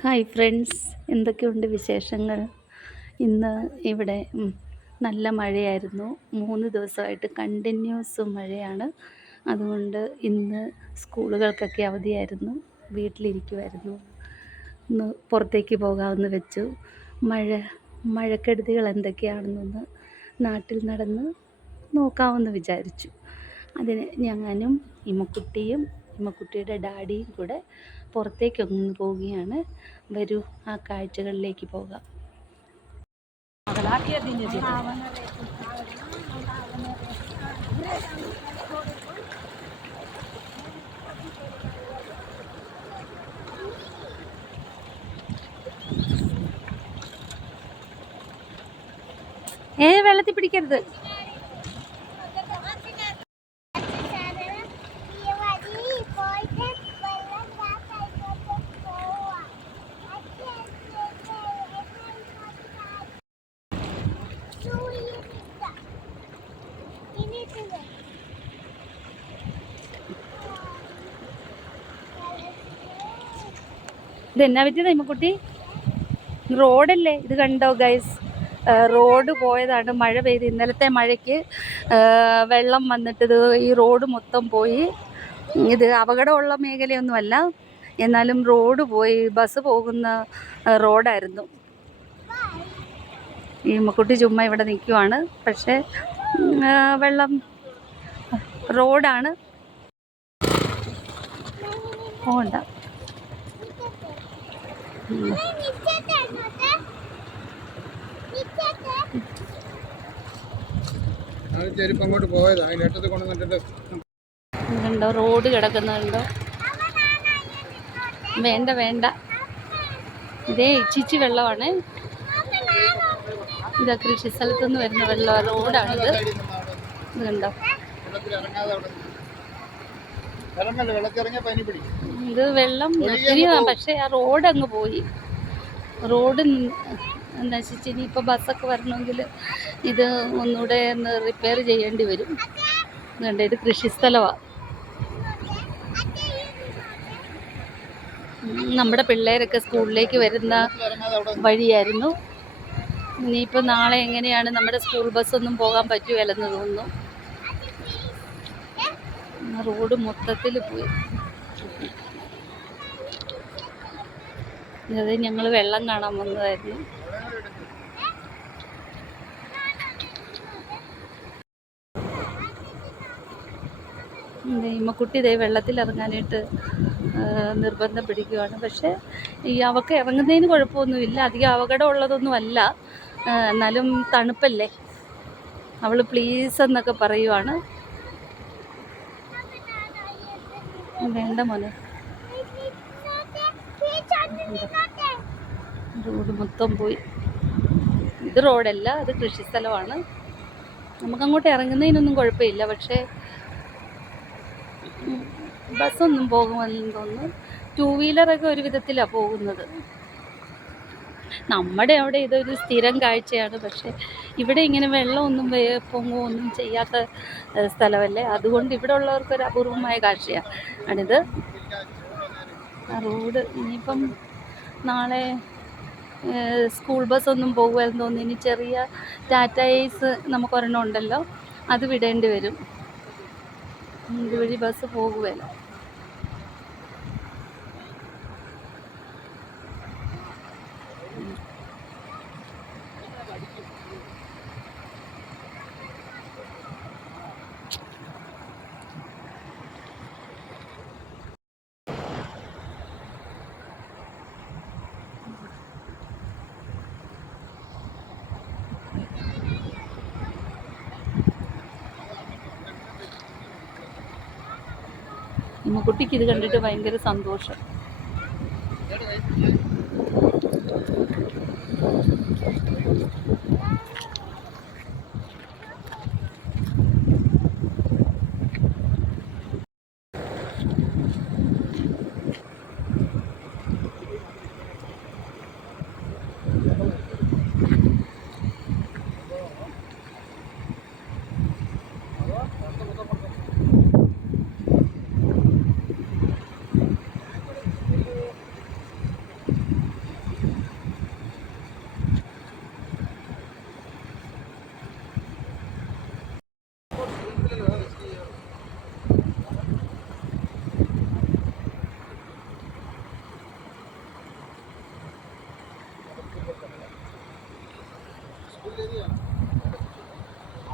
Hi friends എന്തൊക്കെയുണ്ട് വിശേഷങ്ങൾ? ഇന്ന് ഇവിടെ നല്ല മഴയായിരുന്നു. മൂന്ന് ദിവസമായിട്ട് കണ്ടിന്യൂസ് മഴയാണ്. അതുകൊണ്ട് ഇന്ന് സ്കൂളുകൾക്കൊക്കെ അവധിയായിരുന്നു. വീട്ടിലിരിക്കുമായിരുന്നു ഇന്ന് പുറത്തേക്ക് പോകാമെന്ന് വെച്ചു. മഴ മഴക്കെടുതികൾ എന്തൊക്കെയാണെന്നൊന്ന് നാട്ടിൽ നടന്ന് നോക്കാമെന്ന് വിചാരിച്ചു. അതിന് ഞാനും ഇമ്മക്കുട്ടിയും ഇമ്മക്കുട്ടിയുടെ ഡാഡിയും കൂടെ പുറത്തേക്കൊന്ന് പോവുകയാണ്. വരൂ ആ കാഴ്ചകളിലേക്ക് പോകാം. ഏ വെള്ളത്തിൽ പിടിക്കരുത്. ഇത് എന്നാ പറ്റിയത് ഇമ്മക്കുട്ടി റോഡല്ലേ? ഇത് കണ്ടോ ഗൈസ് റോഡ് പോയതാണ്. മഴ പെയ്ത് ഇന്നലത്തെ മഴയ്ക്ക് വെള്ളം വന്നിട്ട് ഇത് ഈ റോഡ് മൊത്തം പോയി. ഇത് അപകടമുള്ള മേഖലയൊന്നുമല്ല. എന്നാലും റോഡ് പോയി ബസ് പോകുന്ന റോഡായിരുന്നു. ഈ മുക്കുട്ടി ചുമ്മാ ഇവിടെ നിൽക്കുവാണ്. പക്ഷേ വെള്ളം റോഡാണ്. പോണ്ട കണ്ടോ റോഡ് കിടക്കുന്നുണ്ടോ? വേണ്ട വേണ്ട. ഇതേ ഇച്ചിച്ചി വെള്ളമാണ്. ഇതാ കൃഷി സ്ഥലത്തു നിന്ന് വരുന്ന വെള്ളം റോഡാണിത്. ഇത് കണ്ടോ? വെള്ളത്തിൽ ഇറങ്ങാതെ അവിടെ ഇറങ്ങല്ലേ? വെള്ളത്തിറങ്ങിയ പനി പിടിക്കും. ഇത് വെള്ളം ഒത്തിരി പക്ഷേ ആ റോഡ് അങ്ങ് പോയി. റോഡ് നശിച്ച് ഇനിയിപ്പോൾ ബസ്സൊക്കെ വരണമെങ്കിൽ ഇത് ഒന്നുകൂടെ ഒന്ന് റിപ്പയർ ചെയ്യേണ്ടി വരും. ഇത് കണ്ടോ? ഇത് കൃഷിസ്ഥലമാണ് നമ്മുടെ പിള്ളേരൊക്കെ സ്കൂളിലേക്ക് വരുന്ന വഴിയായിരുന്നു. ഇനിയിപ്പോൾ നാളെ എങ്ങനെയാണ് നമ്മുടെ സ്കൂൾ ബസ്സൊന്നും പോകാൻ പറ്റുമല്ലെന്ന് തോന്നുന്നു. റോഡ് മൊത്തത്തിൽ പോയി. അതെ ഞങ്ങൾ വെള്ളം കാണാൻ വന്നതായിരുന്നു. ഇമ്മക്കുട്ടി ഇതേ വെള്ളത്തിൽ ഇറങ്ങാനായിട്ട് നിർബന്ധം പിടിക്കുകയാണ് പക്ഷേ ഈ അവക്ക് ഇറങ്ങുന്നതിന് കുഴപ്പമൊന്നുമില്ല. അധികം അപകടം ഉള്ളതൊന്നും അല്ല എന്നാലും തണുപ്പല്ലേ? അവൾ പ്ലീസ് എന്നൊക്കെ പറയുവാണ്. വേണ്ട മോനെ. റോഡ് മൊത്തം പോയി. ഇത് റോഡല്ല അത് കൃഷി സ്ഥലമാണ്. നമുക്കങ്ങോട്ട് ഇറങ്ങുന്നതിനൊന്നും കുഴപ്പമില്ല പക്ഷേ ബസ്സൊന്നും പോകുമെന്ന് തോന്നുന്നു. ടൂ വീലറൊക്കെ ഒരു വിധത്തിലാണ് പോകുന്നത്. നമ്മുടെ അവിടെ ഇതൊരു സ്ഥിരം കാഴ്ചയാണ്. പക്ഷേ ഇവിടെ ഇങ്ങനെ വെള്ളമൊന്നും പൊങ്ങോ ഒന്നും ചെയ്യാത്ത സ്ഥലമല്ലേ? അതുകൊണ്ട് ഇവിടെ ഉള്ളവർക്ക് ഒരു അപൂർവമായ കാഴ്ചയാണ്. ആണിത്. റോഡ് ഇനിയിപ്പം നാളെ സ്കൂൾ ബസ്സൊന്നും പോകുമെന്ന് തോന്നുന്നു. ഇനി ചെറിയ ടാറ്റ ഏസ് നമുക്കൊരെണ്ണം ഉണ്ടല്ലോ. അത് വിടേണ്ടി വരും. ഇതുവഴി ബസ് പോകുകയില്ല കുട്ടിക്ക് ഇത് കണ്ടിട്ട് ഭയങ്കര സന്തോഷം.